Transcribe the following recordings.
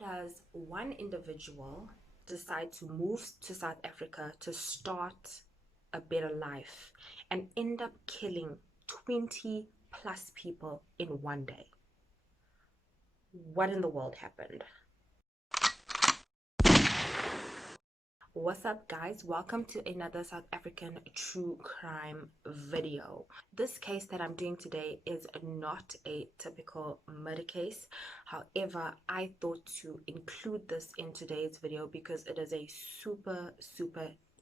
does one individual decide to move to South Africa to start a better life and end up killing 20 plus people in one day? What in the world happened? What's up, guys? Welcome to another South African true crime video. This case that I'm doing today is not a typical murder case. However, I thought to include this in today's video because it is a super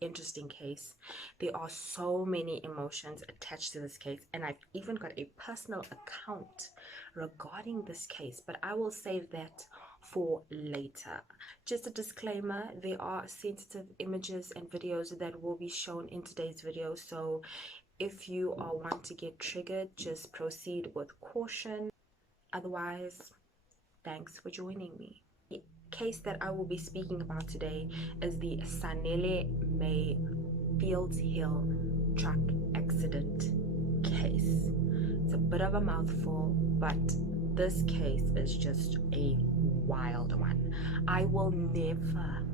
interesting case. There are so many emotions attached to this case, and I've even got a personal account regarding this case, but I will save that for later. Just a disclaimer, there are sensitive images and videos that will be shown in today's video, so if you want to get triggered, just proceed with caution. Otherwise, thanks for joining me. The case that I will be speaking about today is the Sanele May Fields Hill truck accident case. It's a bit of a mouthful, but this case is just a wild one. I will never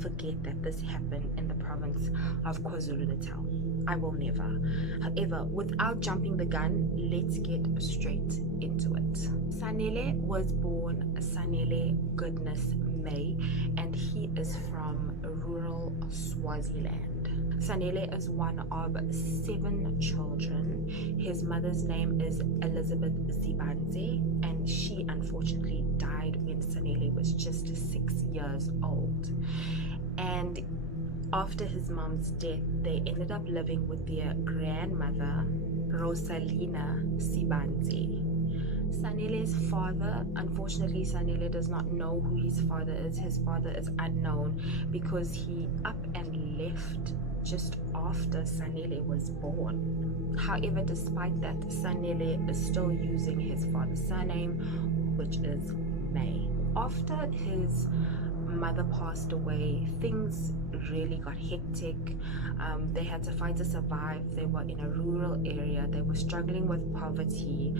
forget that this happened in the province of KwaZulu-Natal. I will never. However, without jumping the gun, let's get straight into it. Sanele was born Sanele Goodness May, and he is from rural Swaziland. Sanele is one of 7 children. His mother's name is Elizabeth Zibanze, and she unfortunately died when Sanele was just 6 years old. And after his mom's death, they ended up living with their grandmother, Rosalina Sibanze. Sanele's father, unfortunately, Sanele does not know who his father is. His father is unknown because he up and left just after Sanele was born. However, despite that, Sanele is still using his father's surname, which is May. After his mother passed away, things really got hectic. They had to fight to survive. They were in a rural area. They were struggling with poverty,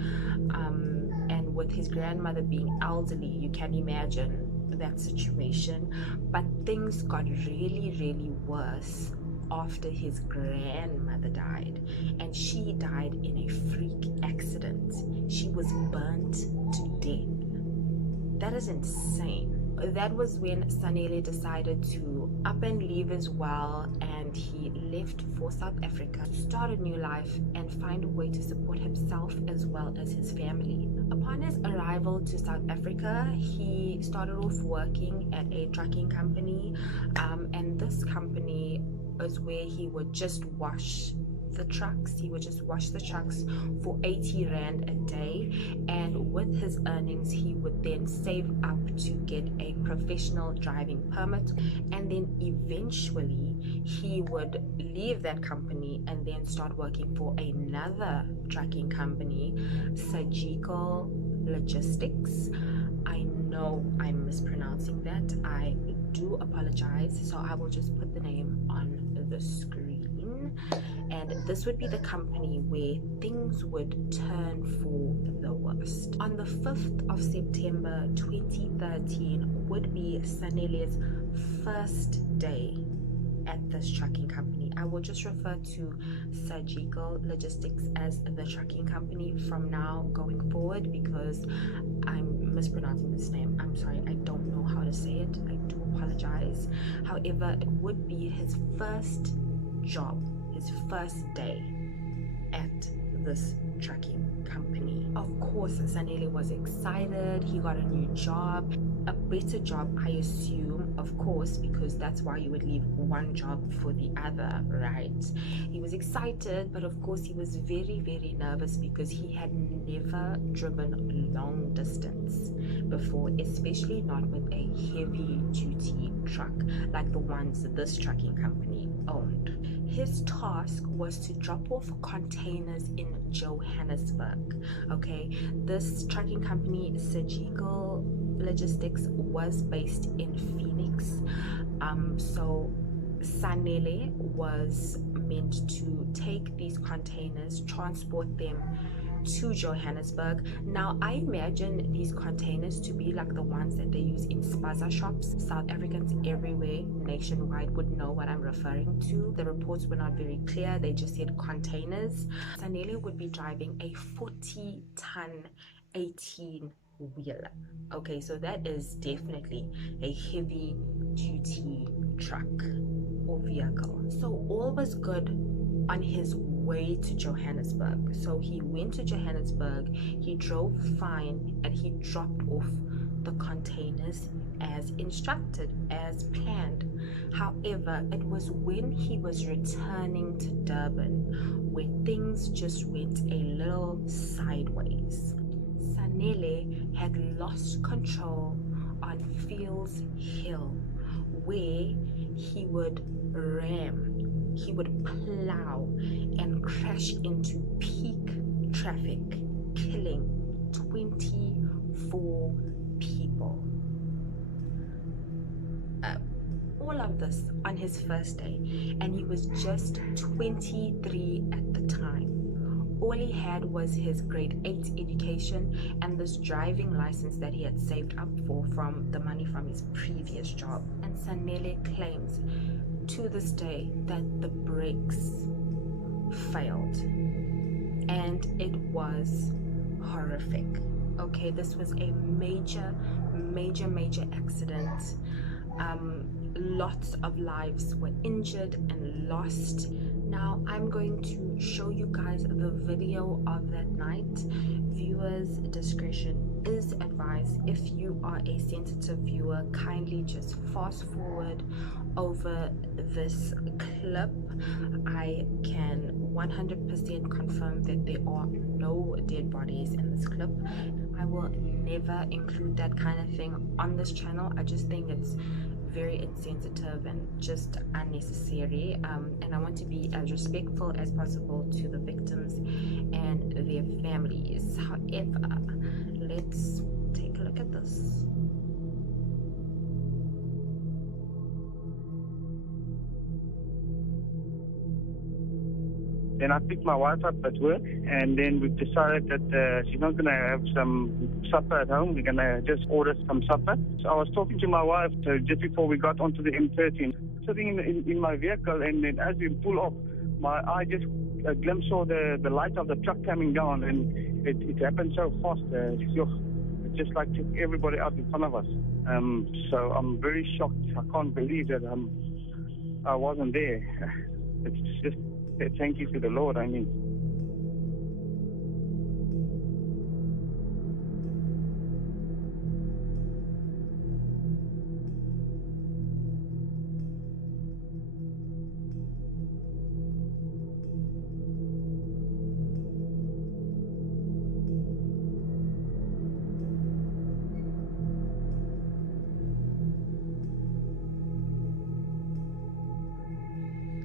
and with his grandmother being elderly, you can imagine that situation. But things got really worse after his grandmother died, and she died in a freak accident. She was burnt to death. That is insane. That was when Sanele decided to up and leave as well, and he left for South Africa to start a new life and find a way to support himself as well as his family. Upon his arrival to South Africa, he started off working at a trucking company, and this company is where he would just wash the trucks. He would just wash the trucks for 80 Rand a day, and with his earnings he would then save up to get a professional driving permit, and then eventually he would leave that company and then start working for another trucking company, Surgical Logistics. I know I'm mispronouncing that. I do apologize, so I will just put the name on the screen. And this would be the company where things would turn for the worst. On the 5th of September 2013 would be Sanele's first day at this trucking company. I will just refer to Surgical Logistics as the trucking company from now going forward because I'm mispronouncing this name. I'm sorry, I don't know how to say it. I do apologize. However, it would be his first job, his first day at this trucking company. Of course, Sanele was excited. He got a new job, a better job, I assume, of course, because that's why you would leave one job for the other, right? He was excited, but of course he was very nervous because he had never driven long distance before, especially not with a heavy duty truck like the ones that this trucking company owned. His task was to drop off containers in Johannesburg. Okay, this trucking company, Surgical Logistics, was based in Phoenix. So Sanele was meant to take these containers, transport them to Johannesburg. Now, I imagine these containers to be like the ones that they use in spaza shops. South Africans everywhere nationwide would know what I'm referring to. The reports were not very clear, they just said containers. Sanele would be driving a 40-ton 18-wheeler. Okay, so that is definitely a heavy duty truck or vehicle. So all was good on his way to Johannesburg. So he went to Johannesburg, he drove fine, and he dropped off the containers as instructed, as planned. However, it was when he was returning to Durban where things just went a little sideways. Sanele had lost control on Fields Hill, where he would ram, he would plow and crash into peak traffic, killing 24 people. All of this on his first day, and he was just 23 at the time. All he had was his grade 8 education and this driving license that he had saved up for from the money from his previous job. And Sanele claims to this day that the brakes failed, and it was horrific. Okay, this was a major accident. Lots of lives were injured and lost. Now I'm going to show you guys the video of that night. Viewers' discretion is advised. If you are a sensitive viewer, kindly just fast forward over this clip. I can 100% confirm that there are no dead bodies in this clip. I will never include that kind of thing on this channel. I just think it's very insensitive and just unnecessary, and I want to be as respectful as possible to the victims and their families. However, let's take a look at this. Then I picked my wife up at work, and then we've decided that she's not going to have some supper at home. We're going to just order some supper. So I was talking to my wife just before we got onto the M13, sitting in my vehicle, and then as we pull off, my eye just glimpsed saw the light of the truck coming down, and it happened so fast. It just like took everybody out in front of us. So I'm very shocked. I can't believe that I wasn't there. It's just thank you to the Lord, I mean.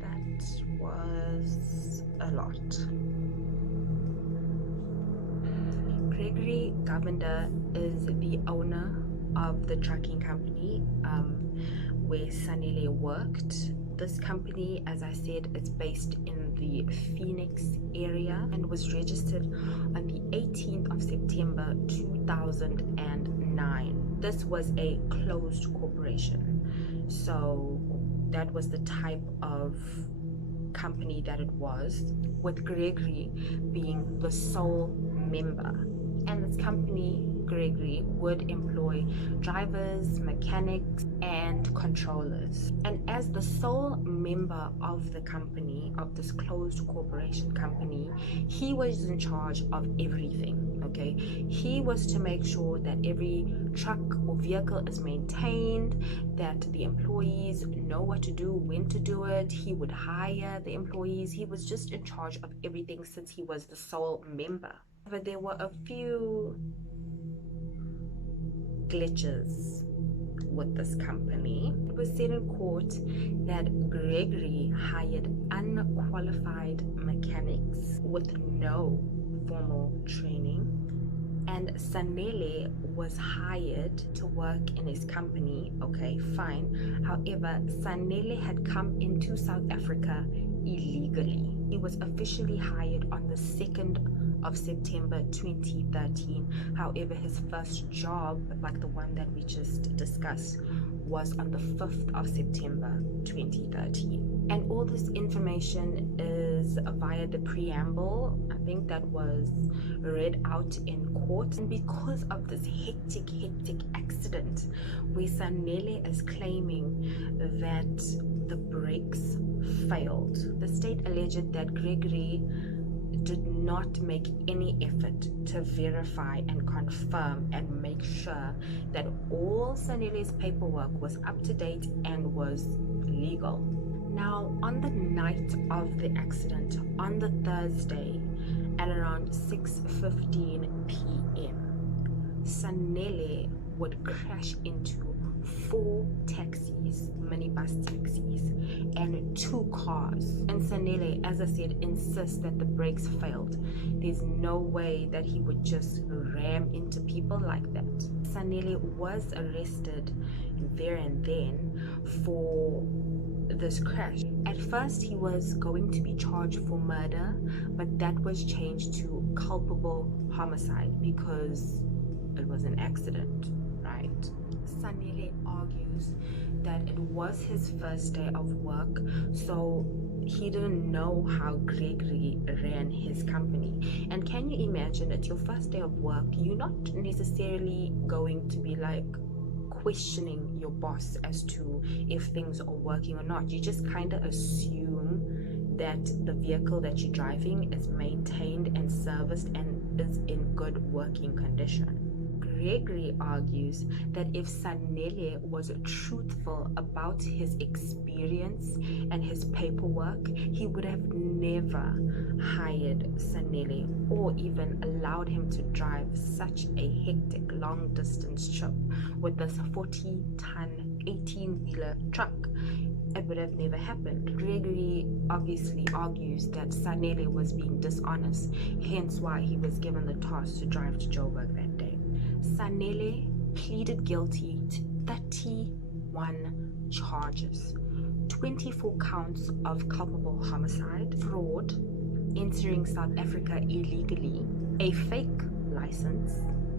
That was a lot. Gregory Govender is the owner of the trucking company where Sanele worked. This company, as I said, is based in the Phoenix area and was registered on the 18th of September 2009. This was a closed corporation, so that was the type of company that it was, with Gregory being the sole member. And this company, Gregory, would employ drivers, mechanics, and controllers. And as the sole member of the company, of this closed corporation company, he was in charge of everything, okay? He was to make sure that every truck or vehicle is maintained, that the employees know what to do, when to do it. He would hire the employees. He was just in charge of everything since he was the sole member. But there were a few glitches with this company. It was said in court that Gregory hired unqualified mechanics with no formal training, and Sanele was hired to work in his company. Okay, fine. However, Sanele had come into South Africa illegally. He was officially hired on the 2nd of September 2013. However, his first job, like the one that we just discussed, was on the 5th of September 2013. And all this information is via the preamble, I think, that was read out in court. And because of this hectic accident where Sanele is claiming that the brakes failed, the state alleged that Gregory did not make any effort to verify and confirm and make sure that all Sanele's paperwork was up to date and was legal. Now, on the night of the accident, on the Thursday at around 6:15 p.m., Sanele would crash into 4 taxis, minibus taxis, and 2 cars. And Sanele, as I said, insists that the brakes failed. There's no way that he would just ram into people like that. Sanele was arrested there and then for this crash. At first, he was going to be charged for murder, but that was changed to culpable homicide because it was an accident, right? Sanele argues that it was his first day of work, so he didn't know how Gregory ran his company. And can you imagine, at your first day of work, you're not necessarily going to be like questioning your boss as to if things are working or not. You just kind of assume that the vehicle that you're driving is maintained and serviced and is in good working condition. Gregory argues that if Sanele was truthful about his experience and his paperwork, he would have never hired Sanele or even allowed him to drive such a hectic long-distance trip with this 40-ton 18-wheeler truck. It would have never happened. Gregory obviously argues that Sanele was being dishonest, hence why he was given the task to drive to Joburg that day. Sanele pleaded guilty to 31 charges, 24 counts of culpable homicide, fraud, entering South Africa illegally, a fake license,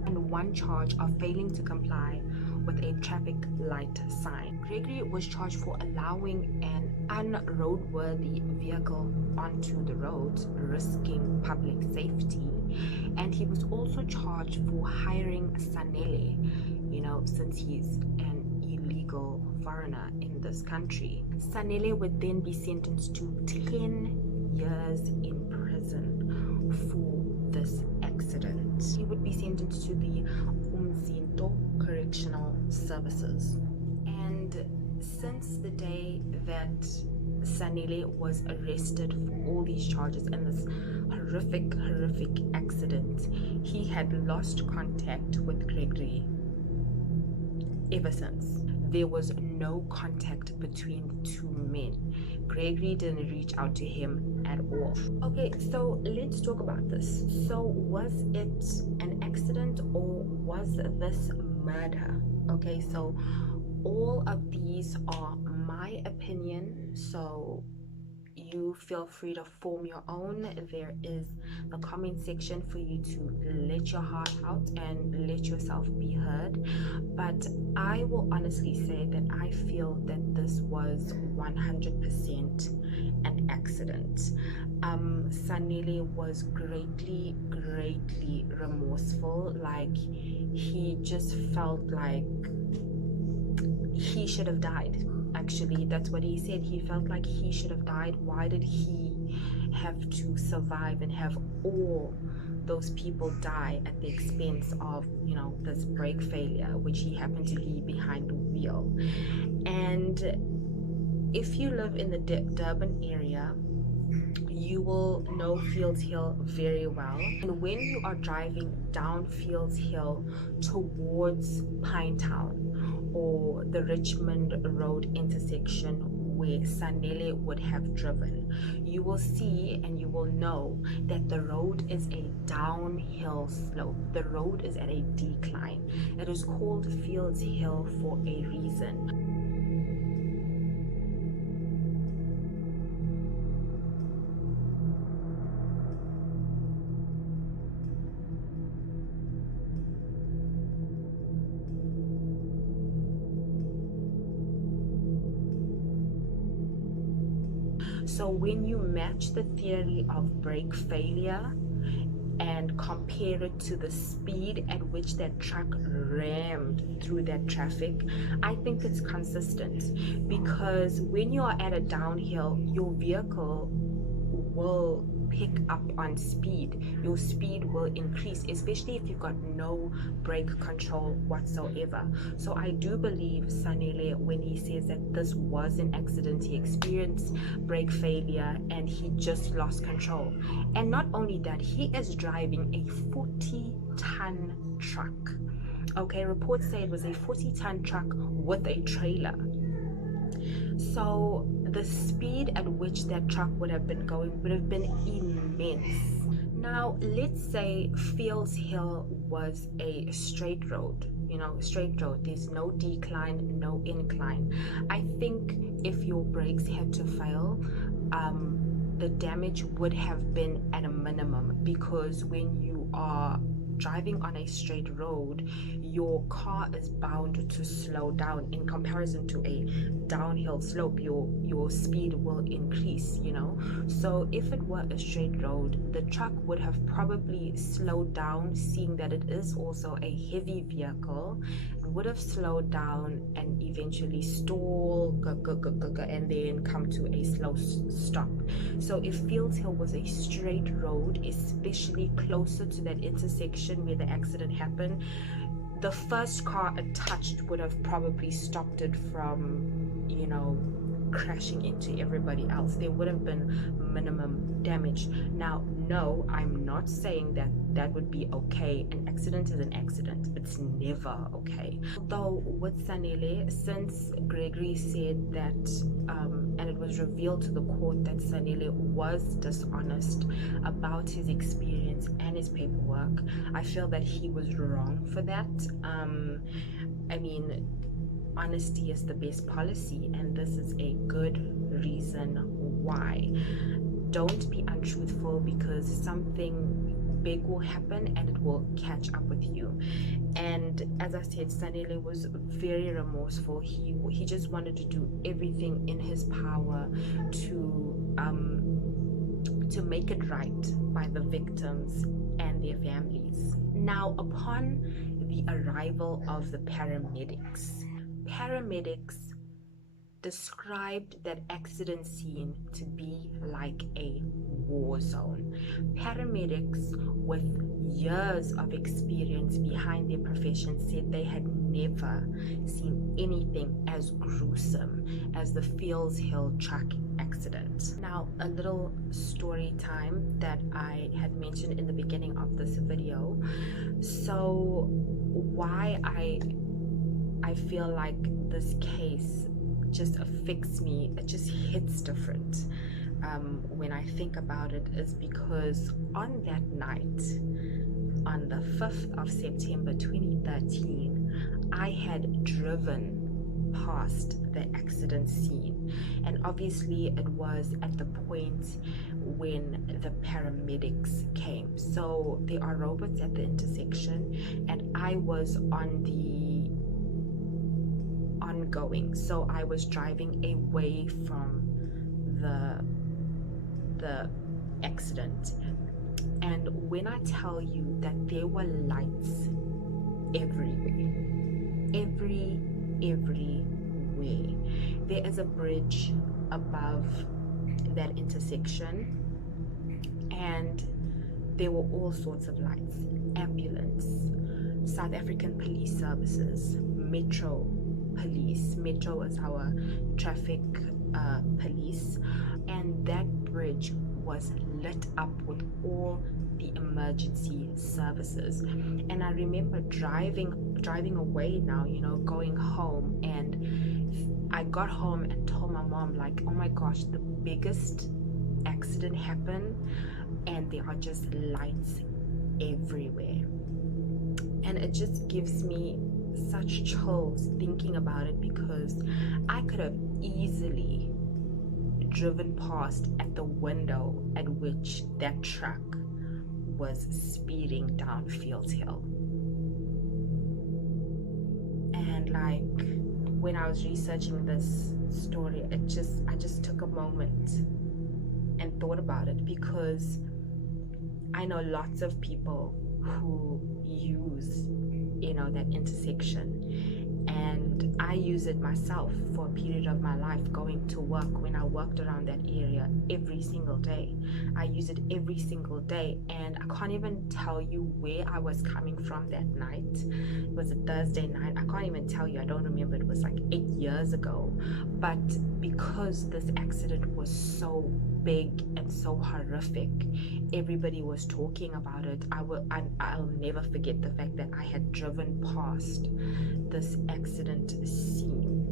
and 1 charge of failing to comply with a traffic light sign. Gregory was charged for allowing an unroadworthy vehicle onto the road, risking public safety, and he was also charged for hiring Sanele, since he's an illegal foreigner in this country. Sanele would then be sentenced to 10 years in prison for this accident. He would be sentenced to the Correctional Services. And since the day that Sanele was arrested for all these charges and this horrific accident, he had lost contact with Gregory ever since. There was no contact between the two men. Gregory didn't reach out to him at all. Okay, so let's talk about this. So was it an accident or was this murder? Okay, so all of these are my opinion, so you feel free to form your own. There is a comment section for you to let your heart out and let yourself be heard. But I will honestly say that I feel that this was 100% an accident. Sanele was greatly remorseful. Like, he just felt like he should have died. Actually, that's what he said. He felt like he should have died. Why did he have to survive and have all those people die at the expense of, this brake failure, which he happened to leave behind the wheel? And if you live in the Durban area, you will know Fields Hill very well. And when you are driving down Fields Hill towards Pinetown or the Richmond Road intersection where Sanele would have driven, you will see and you will know that the road is a downhill slope. The road is at a decline. It is called Fields Hill for a reason. So when you match the theory of brake failure and compare it to the speed at which that truck rammed through that traffic, I think it's consistent, because when you are at a downhill, your vehicle will pick up on speed. Your speed will increase, especially if you've got no brake control whatsoever. So I do believe Sanele when he says that this was an accident. He experienced brake failure and he just lost control. And not only that, he is driving a 40-ton truck. Okay, reports say it was a 40-ton truck with a trailer. So the speed at which that truck would have been going would have been immense. Now, let's say Fields Hill was a straight road, straight road. There's no decline, no incline. I think if your brakes had to fail, the damage would have been at a minimum, because when you are driving on a straight road, your car is bound to slow down. In comparison to a downhill slope, your speed will increase. So if it were a straight road, the truck would have probably slowed down, seeing that it is also a heavy vehicle. It would have slowed down and eventually stall and then come to a slow stop. So if Fields Hill was a straight road, especially closer to that intersection where the accident happened, the first car it touched would have probably stopped it from, crashing into everybody else. There would have been minimum damage. Now, no, I'm not saying that that would be okay. An accident is an accident. It's never okay. Though with Sanele, since Gregory said that, and it was revealed to the court that Sanele was dishonest about his experience and his paperwork, I feel that he was wrong for that. I mean, honesty is the best policy, and this is a good reason why. Don't be untruthful, because something big will happen and it will catch up with you. And as I said, Sanele was very remorseful. He just wanted to do everything in his power to make it right by the victims and their families. Now, upon the arrival of the paramedics described that accident scene to be like a war zone. Paramedics with years of experience behind their profession said they had never seen anything as gruesome as the Fields Hill truck accident. Now, a little story time that I had mentioned in the beginning of this video. So why I feel like this case just affects me, it just hits different when I think about it, is because on that night, on the 5th of September 2013, I had driven past the accident scene, and obviously it was at the point when the paramedics came. So there are robots at the intersection, and I was on the ongoing, so I was driving away from the accident. And when I tell you that there were lights everywhere, everywhere. There is a bridge above that intersection, and there were all sorts of lights. Ambulance, South African police services, Metro police. Metro is our traffic police, and that bridge was lit up with all the emergency services. And I remember driving away now, going home, and I got home and told my mom, like, oh my gosh, the biggest accident happened and there are just lights everywhere. And it just gives me such chills thinking about it, because I could have easily driven past at the window at which that truck was speeding down Fields Hill. And like, when I was researching this story, I just took a moment and thought about it, because I know lots of people who use, that intersection, and I use it myself for a period of my life going to work. When I worked around that area every single day, I use it every single day, and I can't even tell you where I was coming from that night. It was a Thursday night. I can't even tell you. I don't remember. It was like 8 years ago. But because this accident was so big and so horrific, everybody was talking about it. I'll never forget the fact that I had driven past this accident scene.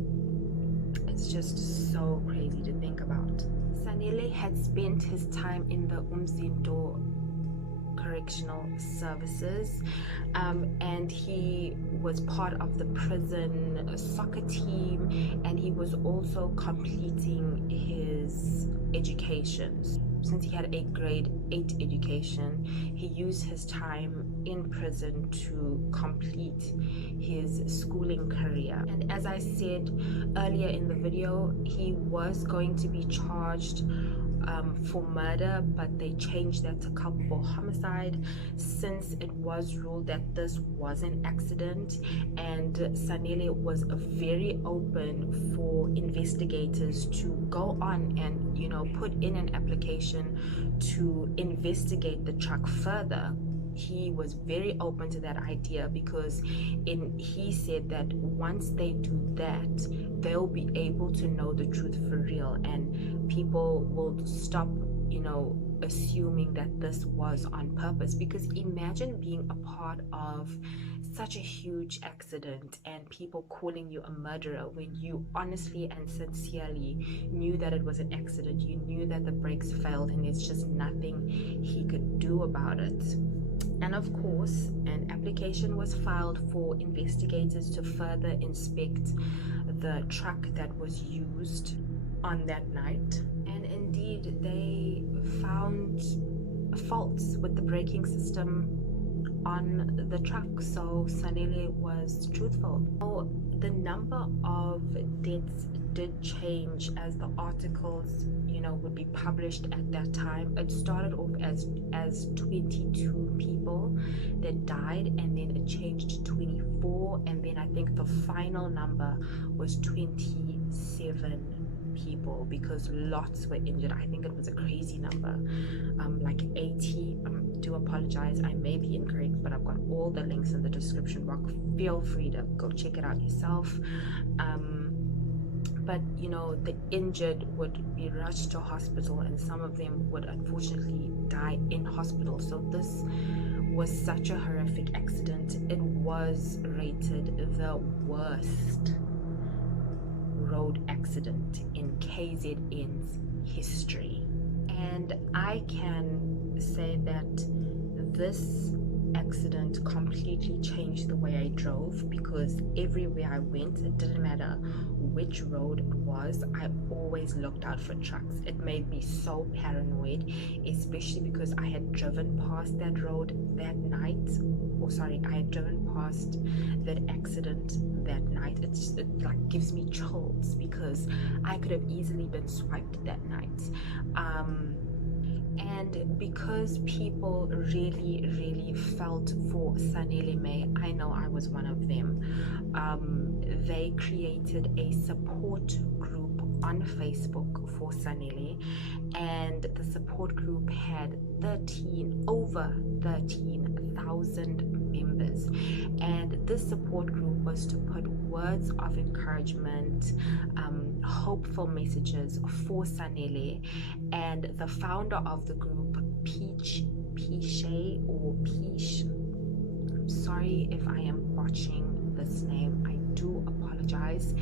It's just so crazy to think about. Sanele had spent his time in the Umzinto Correctional Services, and he was part of the prison soccer team, and he was also completing his education. Since he had a grade 8 education, he used his time in prison to complete his schooling career. And as I said earlier in the video, he was going to be charged for murder, but they changed that to culpable homicide, since it was ruled that this was an accident. And Sanele was very open for investigators to go on and put in an application to investigate the truck further. He was very open to that idea, because he said that once they do that, they'll be able to know the truth for real, and people will stop assuming that this was on purpose. Because imagine being a part of such a huge accident and people calling you a murderer when you honestly and sincerely knew that it was an accident. You knew that the brakes failed and there's just nothing he could do about it. And of course, an application was filed for investigators to further inspect the truck that was used on that night. And indeed, they found faults with the braking system on the truck, so Sanele was truthful. So the number of deaths did change as the articles would be published at that time. It started off as 22 people that died, and then it changed to 24, and then I think the final number was 27 people, because lots were injured. I think it was a crazy number, like 80. Do apologize, I may be incorrect, but I've got all the links in the description box. Feel free to go check it out yourself. But the injured would be rushed to hospital, and some of them would unfortunately die in hospital. So this was such a horrific accident. It was rated the worst road accident in KZN's history. And I can say that this accident completely changed the way I drove, because everywhere I went, it didn't matter which road it was, I always looked out for trucks. It made me so paranoid, especially because I had driven past that road that night. I had driven past that accident that night. It like gives me chills, because I could have easily been swiped that night. And because people really felt for Sanele May, I know I was one of them, they created a support group on Facebook for Sanele, and the support group had over 13,000 members. And this support group was to put words of encouragement, hopeful messages for Sanele. And the founder of the group, Peach, I'm sorry if I am botching this name, I do apologize.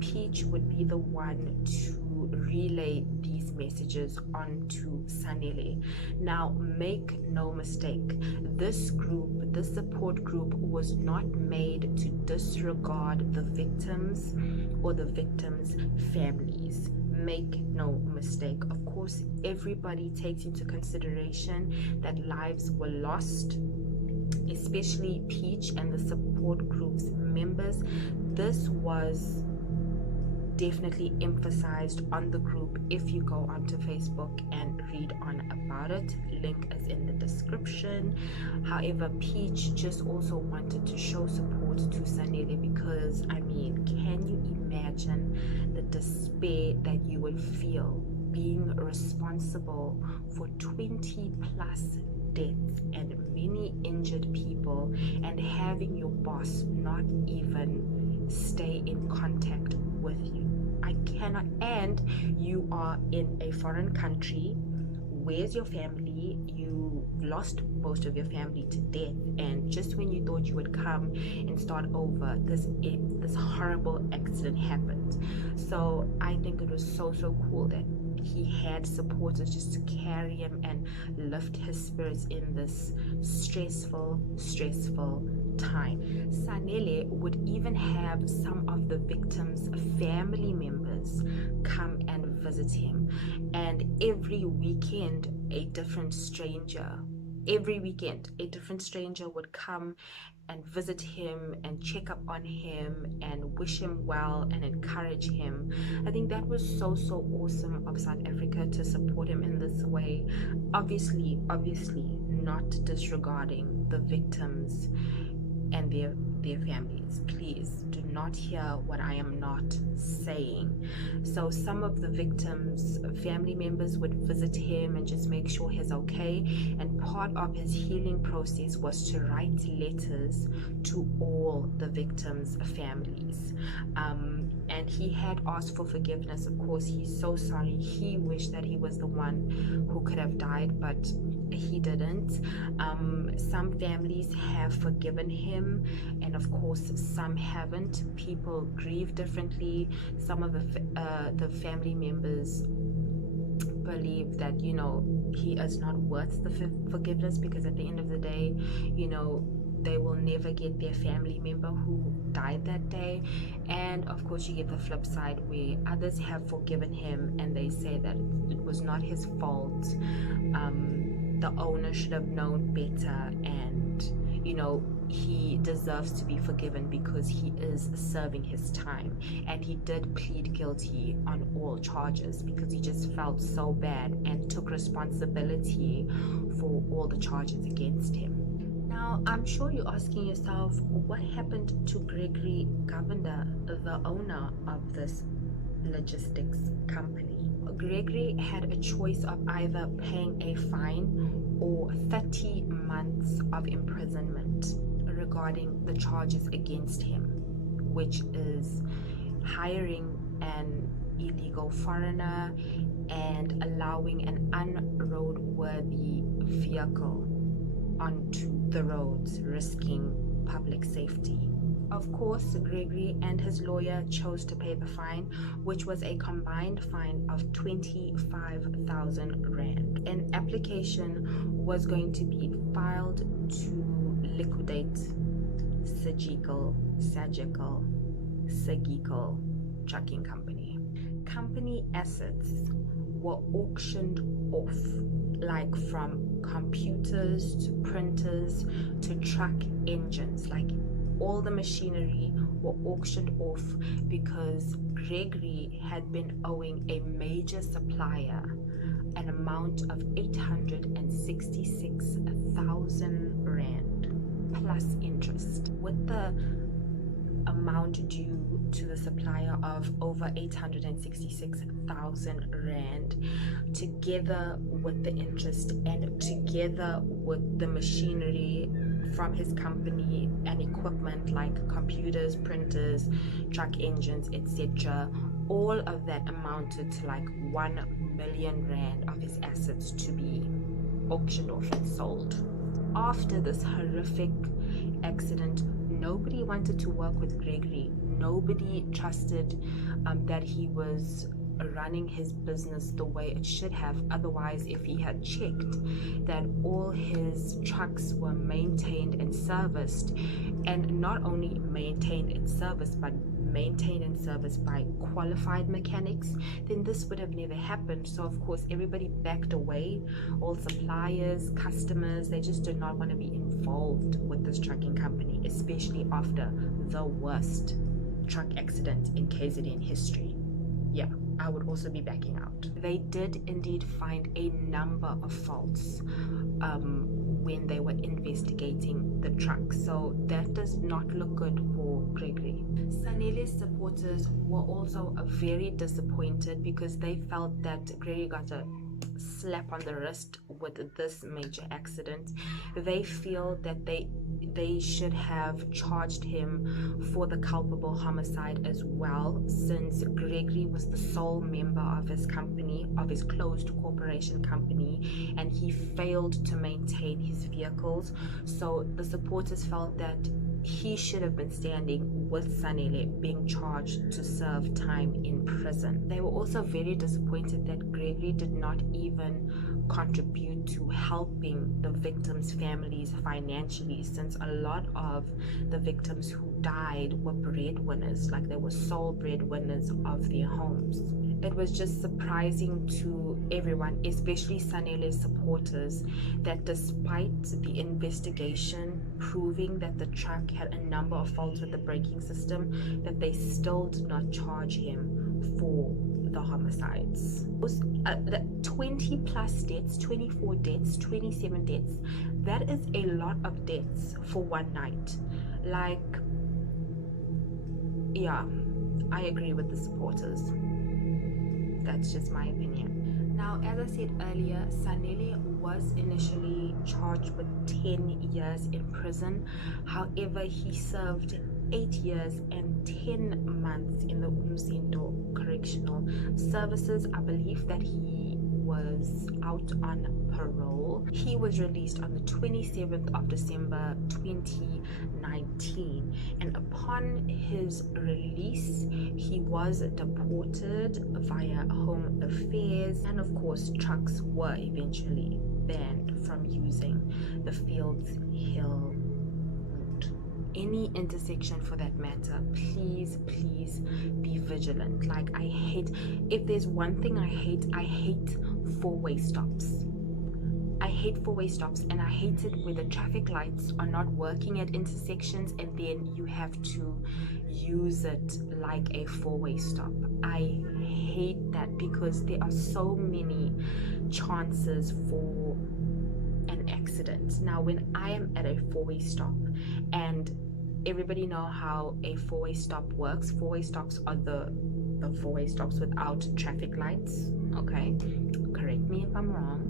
Peach would be the one to relay these messages onto Sanele. Now, make no mistake, this support group was not made to disregard the victims or the victims' families. Make no mistake. Of course, everybody takes into consideration that lives were lost, especially Peach and the support group's members. This was definitely emphasized on the group if you go onto Facebook and read on about it. Link is in the description. However, Peach just also wanted to show support to Sanele because, I mean, can you imagine the despair that you would feel being responsible for 20 plus deaths and many injured people, and having your boss not even stay in contact with you? I cannot. And you are in a foreign country. Where's your family? You lost most of your family to death, and just when you thought you would come and start over, this horrible accident happened. So I think it was so cool that he had supporters just to carry him and lift his spirits in this stressful time. Sanele would even have some of the victims' family members come and visit him, and every weekend a different stranger would come and visit him and check up on him and wish him well and encourage him. I think that was so awesome of South Africa to support him in this way. Obviously not disregarding the victims and their families. Please do not hear what I am not saying. So some of the victims' family members would visit him and just make sure he's okay, and part of his healing process was to write letters to all the victims' families, and he had asked for forgiveness. Of course, he's so sorry. He wished that he was the one who could have died, but he didn't. Some families have forgiven him, and of course some haven't. People grieve differently. Some of the family members believe that, you know, he is not worth the forgiveness, because at the end of the day, you know, they will never get their family member who died that day. And of course you get the flip side where others have forgiven him and they say that it was not his fault. The owner should have known better, and you know, he deserves to be forgiven because he is serving his time, and he did plead guilty on all charges because he just felt so bad and took responsibility for all the charges against him. Now, I'm sure you're asking yourself, what happened to Gregory Govender, the owner of this logistics company? Gregory had a choice of either paying a fine or 30 months of imprisonment regarding the charges against him, which is hiring an illegal foreigner and allowing an unroadworthy vehicle onto the roads, risking public safety. Of course, Gregory and his lawyer chose to pay the fine, which was a combined fine of 25,000 Rand. An application was going to be filed to liquidate Sagical trucking company. Company assets were auctioned off, like from computers to printers to truck engines, like all the machinery were auctioned off because Gregory had been owing a major supplier an amount of 866,000 Rand plus interest. With the amount due to the supplier of over 866,000 Rand, together with the interest and together with the machinery from his company and equipment like computers, printers, truck engines, etc., all of that amounted to like 1 million Rand of his assets to be auctioned off and sold. After this horrific accident, nobody wanted to work with Gregory. Nobody trusted that he was running his business the way it should have. Otherwise, if he had checked that all his trucks were maintained and serviced, and not only maintained and serviced, but maintained and serviced by qualified mechanics, then this would have never happened. So of course everybody backed away. All suppliers, customers, they just did not want to be involved with this trucking company, especially after the worst truck accident in KZN history. yeah, I would also be backing out. They did indeed find a number of faults when they were investigating the truck, so that does not look good for Gregory. Sanele's supporters were also very disappointed because they felt that Gregory got a slap on the wrist with this major accident. They feel that they should have charged him for the culpable homicide as well, since Gregory was the sole member of his company, of his closed corporation company, and he failed to maintain his vehicles. So the supporters felt that he should have been standing with Sanele, being charged to serve time in prison. They were also very disappointed that Gregory did not even contribute to helping the victims' families financially, since a lot of the victims who died were breadwinners, like they were sole breadwinners of their homes. It was just surprising to everyone, especially Sanele's supporters, that despite the investigation proving that the truck had a number of faults with the braking system, that they still did not charge him for the homicides. The 20 plus deaths, 24 deaths, 27 deaths, that is a lot of deaths for one night. Like, yeah, I agree with the supporters. That's just my opinion. Now, as I said earlier, Sanele was initially charged with 10 years in prison. However, he served 8 years and 10 months in the Umsindo Correctional Services. I believe that he was out on parole. He was released on the 27th of December 2019, and upon his release he was deported via Home Affairs, and of course trucks were eventually banned from using the Fields Hill route. Any intersection for that matter, please be vigilant. Like, I hate, if there's one thing I hate four-way stops. I hate four-way stops, and I hate it where the traffic lights are not working at intersections and then you have to use it like a four-way stop. I hate that because there are so many chances for an accident. Now, when I am at a four-way stop, and everybody know how a four-way stop works. Four-way stops are the four-way stops without traffic lights. Okay, correct me if I'm wrong,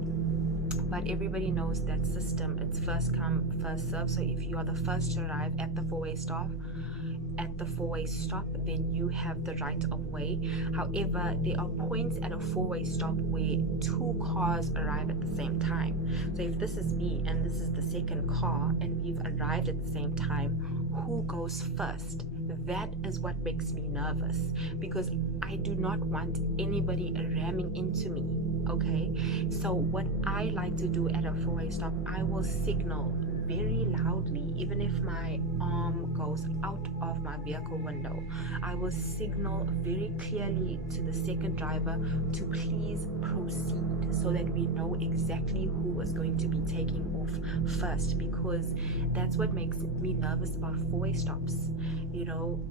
but everybody knows that system. It's first come, first serve. So if you are the first to arrive at the four-way stop, then you have the right of way. However, there are points at a four-way stop where two cars arrive at the same time. So if this is me and this is the second car and we've arrived at the same time, who goes first? That is what makes me nervous, because I do not want anybody ramming into me. Okay, so what I like to do at a four-way stop, I will signal very loudly. Even if my arm goes out of my vehicle window, I will signal very clearly to the second driver to please proceed, so that we know exactly who is going to be taking off first, because that's what makes me nervous about four-way stops. You know,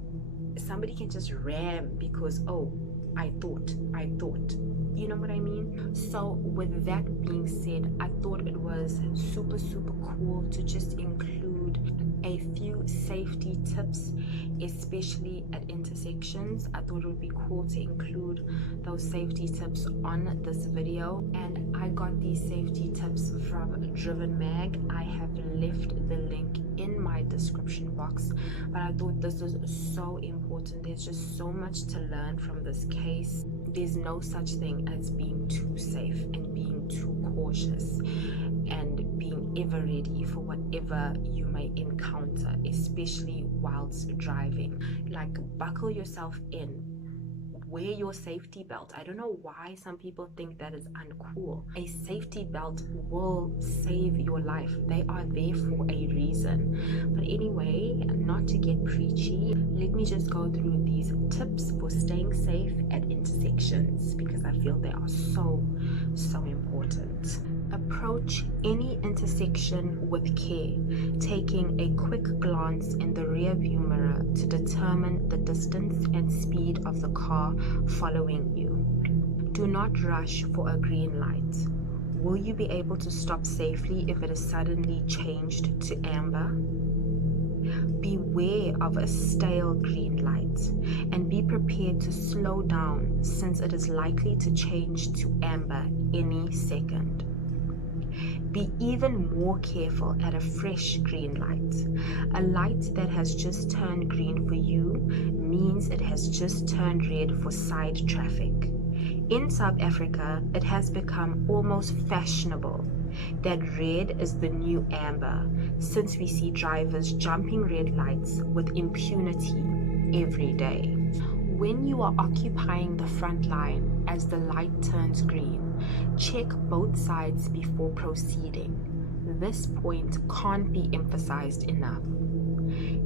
somebody can just ram because, oh, I thought, you know what I mean? So with that being said, I thought it was super cool to just include a few safety tips, especially at intersections. I thought it would be cool to include those safety tips on this video, and I got these safety tips from Driven Mag. I have left the link in my description box, but I thought this was so important. There's just so much to learn from this case. There's no such thing as being too safe and being too cautious and being ever ready for whatever you may encounter, especially whilst driving. Like, buckle yourself in, wear your safety belt. I don't know why some people think that is uncool. A safety belt will save your life. They are there for a reason. But anyway, not to get preachy, let me just go through these tips for staying safe at intersections, because I feel they are so important. Approach any intersection with care, taking a quick glance in the rear view mirror to determine the distance and speed of the car following you. Do not rush for a green light. Will you be able to stop safely if it is suddenly changed to amber? Beware of a stale green light and be prepared to slow down since it is likely to change to amber any second. Be even more careful at a fresh green light. A light that has just turned green for you means it has just turned red for side traffic. In South Africa, it has become almost fashionable that red is the new amber, since we see drivers jumping red lights with impunity every day. When you are occupying the front line as the light turns green, check both sides before proceeding. This point can't be emphasized enough.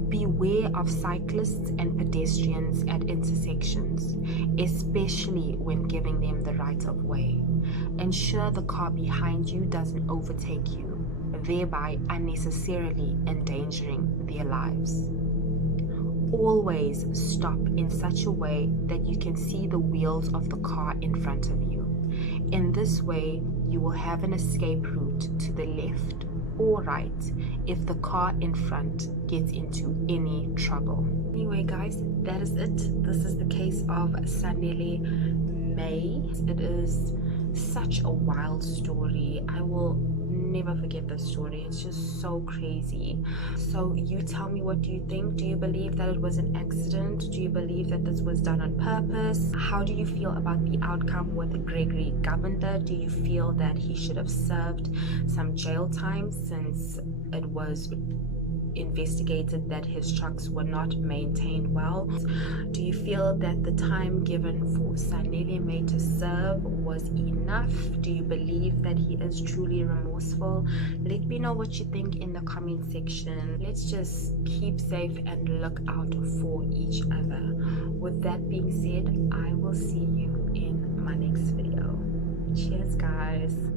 Beware of cyclists and pedestrians at intersections, especially when giving them the right of way. Ensure the car behind you doesn't overtake you, thereby unnecessarily endangering their lives. Always stop in such a way that you can see the wheels of the car in front of you. In this way, you will have an escape route to the left or right if the car in front gets into any trouble. Anyway guys, that is it. This is the case of Sanele May. It is such a wild story. I will never forget this story. It's just so crazy. So you tell me, what do you think? Do you believe that it was an accident? Do you believe that this was done on purpose? How do you feel about the outcome with Gregory Govender? Do you feel that he should have served some jail time since it was investigated that his trucks were not maintained well? Do you feel that the time given for Sanele May to serve was enough? Do you believe that he is truly remorseful? Let me know what you think in the comment section. Let's just keep safe and look out for each other. With that being said, I will see you in my next video. Cheers guys.